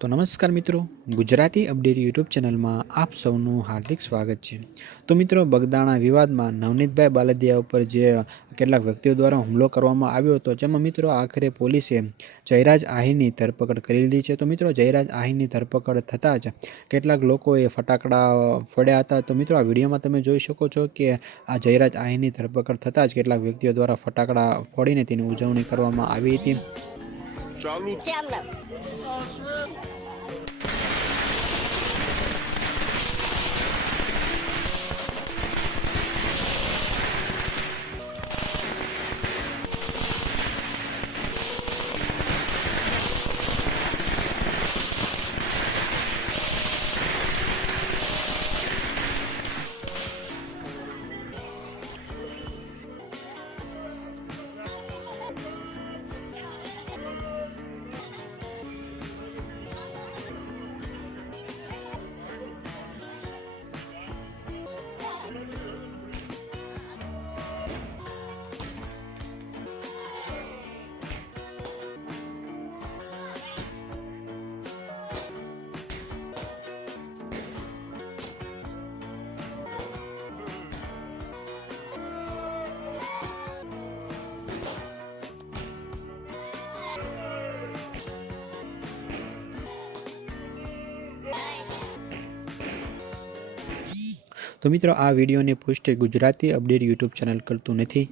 તો નમસ્કાર મિત્રો, ગુજરાતી અપડેટ યુટ્યુબ ચેનલમાં આપ સૌનું હાર્દિક સ્વાગત છે. તો મિત્રો, બગદાણા વિવાદમાં નવનીતભાઈ બાલદિયા ઉપર જે કેટલાક વ્યક્તિઓ દ્વારા હુમલો કરવામાં આવ્યો હતો, જેમાં મિત્રો આખરે પોલીસે જયરાજ આહીરની ધરપકડ કરી લીધી છે. તો મિત્રો, જયરાજ આહીરની ધરપકડ થતાં જ કેટલાક લોકોએ ફટાકડા ફોડ્યા હતા. તો મિત્રો, આ વિડીયોમાં તમે જોઈ શકો છો કે આ જયરાજ આહીરની ધરપકડ થતાં જ કેટલાક વ્યક્તિઓ દ્વારા ફટાકડા ફોડીને તેની ઉજવણી કરવામાં આવી હતી. 这样的老师 તો મિત્રો આ વિડીયોની પુષ્ટિ ગુજરાતી અપડેટ યુટ્યુબ ચેનલ કરતું નથી.